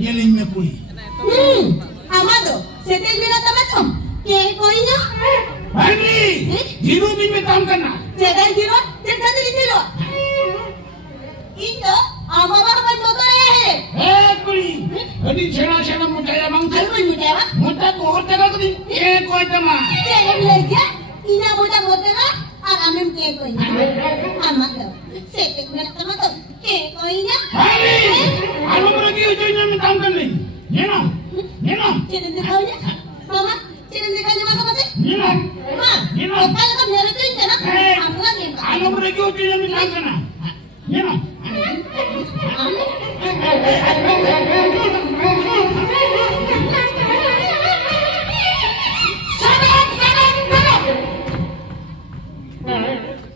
Yeling me puli. Amado, setel mina tamatum. Ke koi na? Bangli. Jiru bin में काम करना. Jaga jiru, jaga jiru. Indo, amaba hama jodo hai. कुली. अभी छेना मुटाया मांगते. Almoi mutaya? मुटा बहुत जगह तो दी. ये कोई तमा. Jaga lagi. Ina muda mutaya. Agamem ke koi na. Amado, setel mina tamatum. Ke koi na? Bangli. आलू पर की उज्जैन में काम करने. ये ना. Jangan dikhanya, mama. Jangan dikhanya masa masih. ये ना. Ma, kalau kamu nyari tuh ini kan? Aku lagi. आलू पर की उज्जैन में काम करना. ये ना.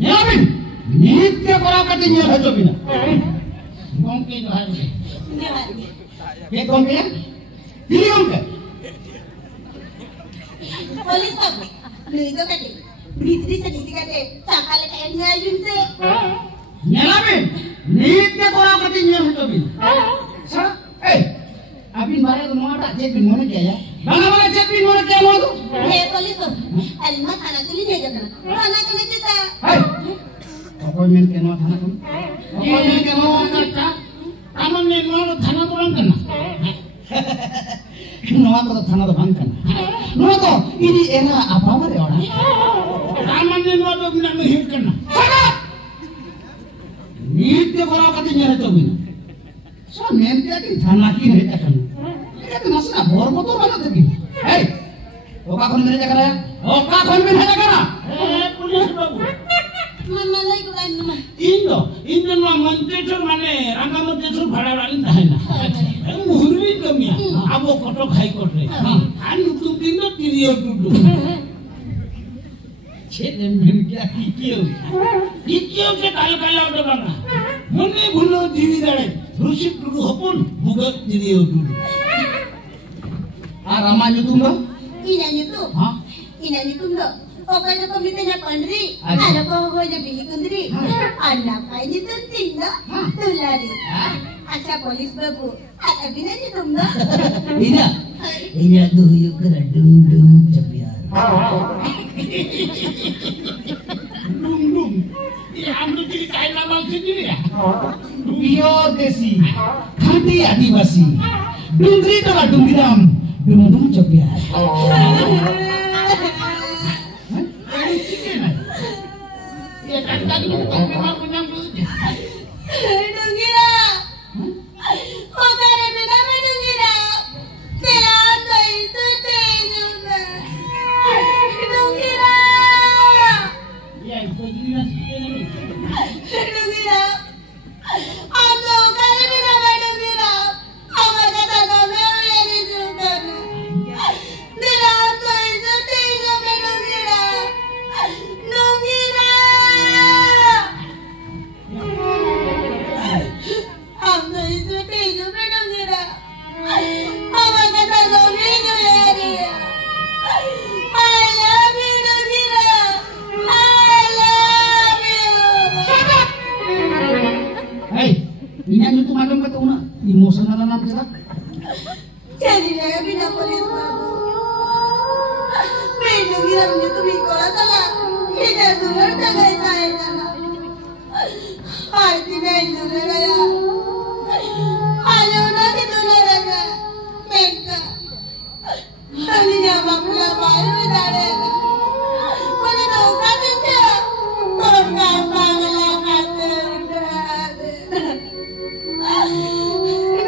Nyamin, nitya korakati niya hajo bina. Gongke no hari. Ke gongke ya? Pilih gongke. Polis babu, lu itu kan Britri sedikit kan sakal kayak nyalin sih. Nyamin, nitya korakati niya hajo bina. Sa, abin bare to moata cek bin mone kya ya? Banga cek bin mone kya mo tu? Polis babu, alma thana tuli dia jangan. Thana kena cita. Appointment kena thana tu? Appointment kena kata? Kamu ni mau thana tu orang kena? Noa ko thana tu bang kena. Noa ko ini era apa bare orang? Kamu ni noa tu bina me hit kena. Sana. Nitya korakati niya hajo bina. So nentya ki thana ki hita kena. Itu masuk bor motor mana tadi? Oka kon mere jaga ya? Oka kon mere jaga na? Pulis babu. Mama lagi kulan mama. Indo no mante to mane ranga mante to bhada rali nahi na. Muhurbi kamiya. Abo koto khai kotre. Anu tum dindo tiriyo tudu. Chele men kya kikiyo se kala udah bana. Mone bhulo divi dare. Rusik tudu hopun bugat tiriyo tudu. Ramanya tu mbak? Inanya tu. Inanya tu mbak. Oka na komitenya pandri. Ada ko ho je bili kundri. Anak ini tu tinda. Tulari. Acha polis babu. Ada binanya tu mbak. Ina tu yuk kena dung cepiar. Dung. Ini ambil jadi kain nama sendiri ya? Pure desi, khati adivasi. Dungri to la dunggiram, dung cepiar. Ya kan tadi memang punya duit. Dungira. Oka na binama dungira. Tera ando itu tenyuga. Dungira. Ya itu jadi nasi. Dungira. Ando kali binama dungira. Amar kata kami ini juga. Tera ando itu tenyuga dungira. Dungira. Ando itu tenyuga dungira. Amar kata kami ini ya. I love you, Dungira. I love you. Ini anu tu malam kata una emosional anak kita. Jadi saya bina polis babu. Dungira menyetujui kalau salah. Kita dulu jangan tanya. Hari tidak dulu ya. Ayo nanti dulu ya. Mereka. Kali nyama pula baru ada. Kalau tahu kata dia, orang bangla kata.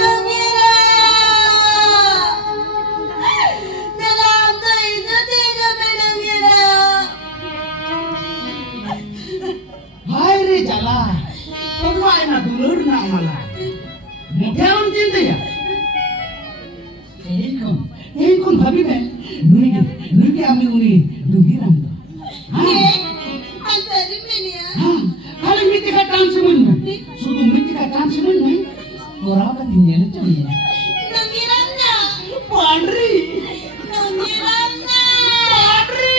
Dungira. Dalam tu itu tidak Dungira. Hai re jala. Pemain nak dulur nak malah. Mungkin cinta ya. Kon भाभी मैं नुई आमी उनी दुगी रंग Antara ini ya. Kalau miti ka tan semun sudu miti ka tan semun nih orang kan tinggal cuma Dungira na. Pandri Dungira na. Pandri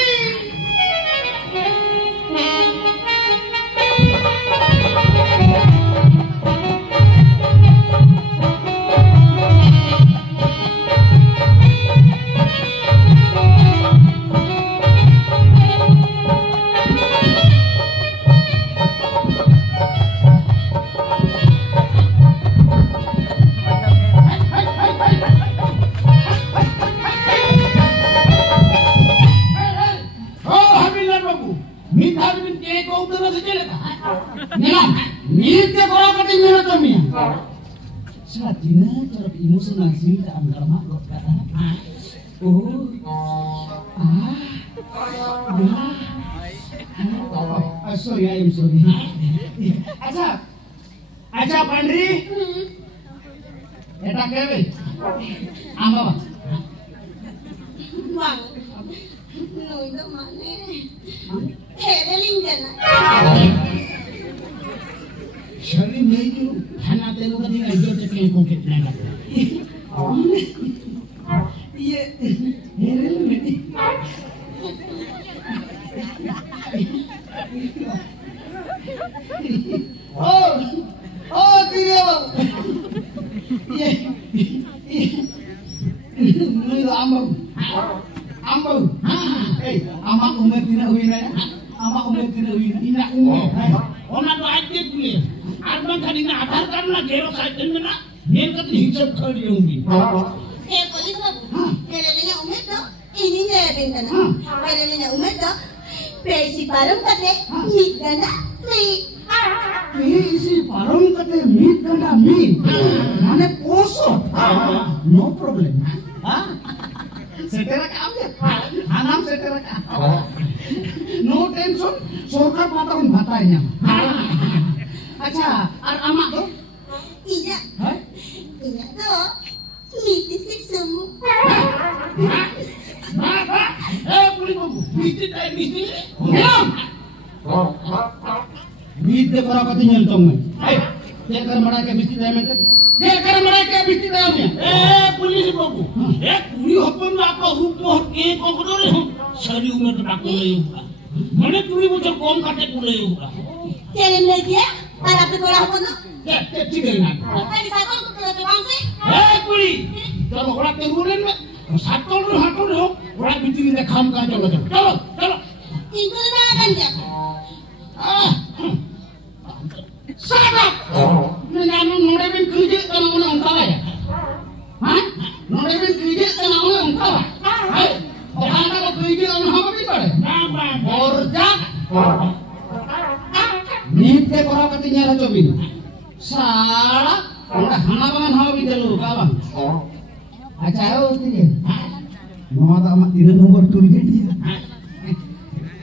Sa tina cara imu senang sih tak anggar mak kok kata. Oh. Ya. Sorry, I am sorry. Acha Pandri. Eta kewe. Amba. Bang. No itu mana? Hereling jana. शरीर नहीं जो खाना तेरे को नहीं जो चक्के को कितने का ये हेरेल में ओ तीरो ये नहीं तो ambau ama umur tidak hujan ya ama umur tidak hujan ina umur ona तो आज देख ले आज मैं खाली ना आधार कार्ड ना घेरो साइकिल में ना मेन का हिसाब कर रही होंगी Polis babu. Hereling umet do. Ini nya bintana. Hereling umet do. Pesi parum kate mit ganda mi. isi parang kate meet ganda meet mane poso no problem setera kaam ya anam setera kaam no tension sorkar patang batanya acha ar amak do Iya. Iya do. Miti sih semu. Police बाबू मिस्त्री time मिस्त्री meet de kora kati nyentong me देखकर मरा के बिस्ती time में देखकर मरा के बिस्ती टाइम में पुलिस बाबू पूरी हपन में आपका रूप मोह के को करे हम सारी उम्र तो डाको ले होगा मने पूरी बचर कम काटे को ले होगा Kirim lagi ya. Harap dikolah apa no? ठीक है ना Tadi satu untuk lebih bangsa. Police चलो बड़ा तेरुलन में सातों हाथों हो बड़ा बिजली ने काम का चलो चलो चलो Itu mana kan dia? सादा नयानो नोड़े बिन कीजे तना उन्हें अंताला है हाँ नोड़े बिन कीजे तना उन्हें अंताला है और खाना को कीजे उन्हें हम भी पड़े और जा नींद के कोरा कतिnya lah cobin salah udah hana bangan hawa bi dulu kawan acara itu dia mau tak amat tidak nomor tu jadi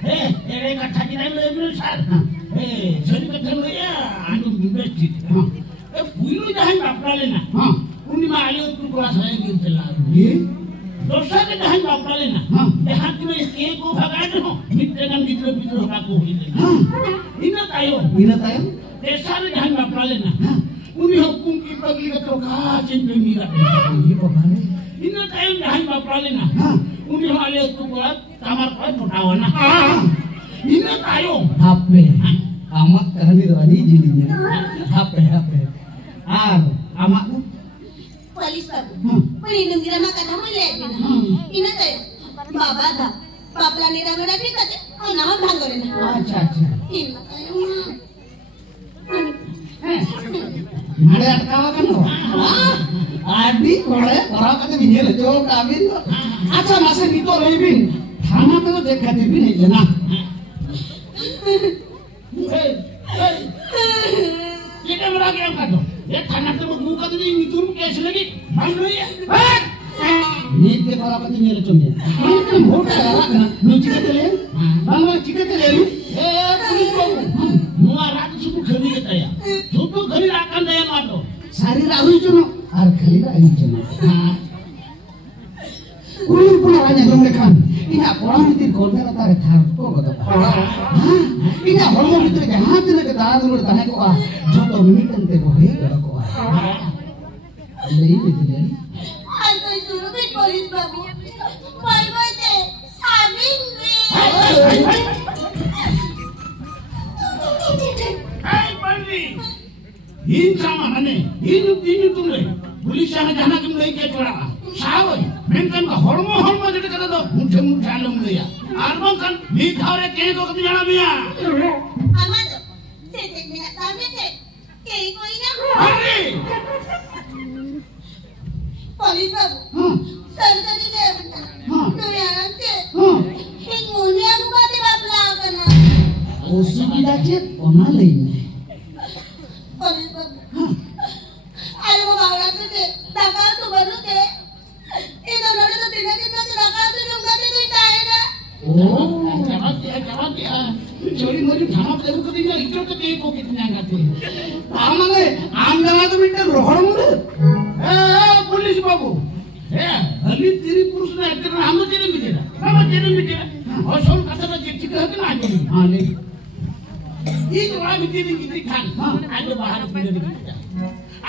ये कथा की नहीं ले मिल सर सही कथा में या आलू बिबेची पुइलो जहां बापरा लेना उन्हीं में आलू तू क्लास है गिर चला ये दोस्ता के जहां बापरा लेना हाथ में इसके को भगा दो मित्र का मित्र मित्र होगा को ही लेना इना तायो देशा में जहां बापरा लेना उन्हीं हुकुम की पगली का तो का चिंता मीरा ये पकाने इना तायो जहां बापरा लेना उन्हीं आलू तू class kamar kau bertawa na, ini tayo. HP, amat kali rani jadinya. HP. Amak tu. Polis babu. Pelindung diri maka kamu lihat ni. Ina tayo. Baba dah. Bapa ni dah berada kate. Oh nama bangor na. Acha. Ina tayo. Ada atkawa kan tu? Adi kolej orang kata binjel jauh kabin tu. Acha masa ni tu lebih. थाना पे तो देखा भी नहीं लेना ये camera क्या कर दो ये थाना पे मुंह का तो नहीं नितुर कैसे लगी मान लो ये नीट के बराबर नहीं ले चुके नीट में वोट लगा ना नीचे के ले बांग्ला चिके के ले ए पुलिस को मुआ रात सुबह खरी के तया जो तो खरी रात दया मारो सारी राहुल चुनो और खरी राहुल चुनो कुल पुना राजा जोंगे खान ina orang itu golnya rata tharko kata ina hormon itu jahat itu ke dalam dulu tanya kok joto minit ente bohe kata kok ini dia Aku suruh ke polis babu. Bye deh. Sabing Hai Pandri in sama hane in tulen police यहाँ जाना क्यों नहीं क्या चुरा सावई Menten का hormone जैसे कहता तो मुझे आलम लिया आलम kan मिठारे के को कभी जाना बिया Amado, se termina también se. ¿Qué dijo ella? अरे Polis babu. Salta di lewa. No yaran ke. Inguni aku kate babla kana. usi kita cek ona lain Polis babu. खाली तिरी पुरुष ना एकटे हम जेने बितेरा हम जेने बितेरा असल कथा जे ठीक है ना आज हां ले ये जोड़ा बितेरी गिटी खान आज बाहर बितेरी गिटी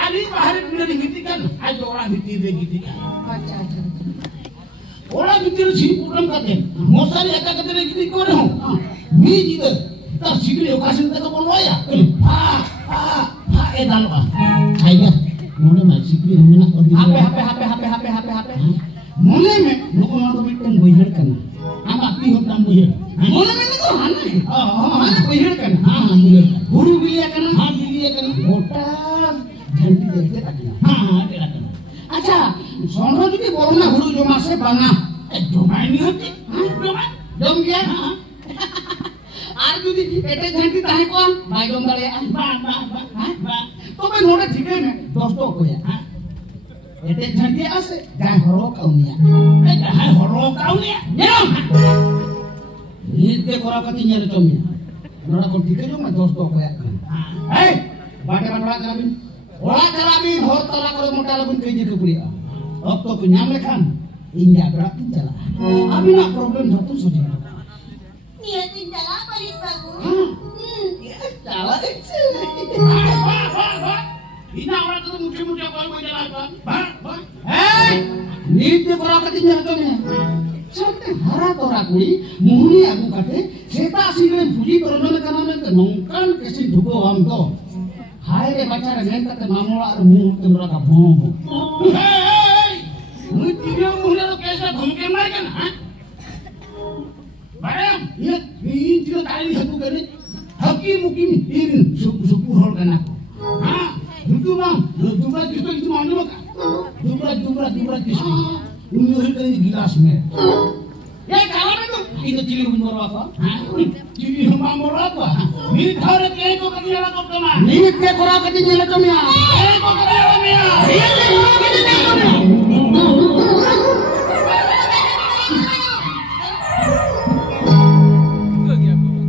आज बाहर बितेरी गिटी खान आज जोड़ा बितेरी गिटी खान अच्छा अच्छा ओड़ा बितेरी सी पूरम करते मोसारी एका करते गिटी करे हो मी जिदर ता सिगले ओकाशन तक बोलवाया हा ए दालवा आइगा मोने में सिगले हमने हापे मोने में लोगों ने तो बिटन बोइहड़ करना हम आपकी होता मुझे मोने में तो हाने हां बोइहड़ करना हां मुझे गुरु बिलिया करना हां बिलिया करना मोटा घंटी देखते तकना हां तेरा करना अच्छा सोनो जी बोलना गुरु जो मासे बना जो मैं नहीं होती जम गया আর যদি এতে ঘন্টি তাই কো ভাই জম দাঁড়ে তবে নোটে ঠিকই না দোস্ত কইয়া এতে ঘন্টি আছে গায় হরো কাউনিয়া এই গায় হরো কাউনিয়া নেও নিতে করা কতি নিয়ে চমিয়া নোড়া কোন ঠিকই জম না দোস্ত কইয়া এই বাটে বাটরা যাবিন ওড়া যাবিন হর তলা করে মোটা লাগুন কই দিতে পুরিয়া अब तो नाम लेखान India berarti jalan abi nak problem satu saja niatin jala polis babu salah kecil ina orang tu muda kalau mau jalan apa hey nite kora kati jalan tu ni sampai hara tora kui muhuni aku kate seta sini puji korona karena nongkan kesin duko am to hai re baca re kate mamula ar muh temra ka bom मुझे तीनों मुहले तो कैसा घूम के मार के ना बायम ये तीनों ताली हकू करे हकी मुकी इन सुपु होल करना हाँ दुटू मां दुबरा किसको मालूम है दुबरा किसको उन्हें ही करेंगे गिलास में ये खाना में तो itu cili hubung baru apa jadi hamba murah apa ini thare ke ko kadi ala ko kama ni te kora kati nyala chomya ko kadi ala mia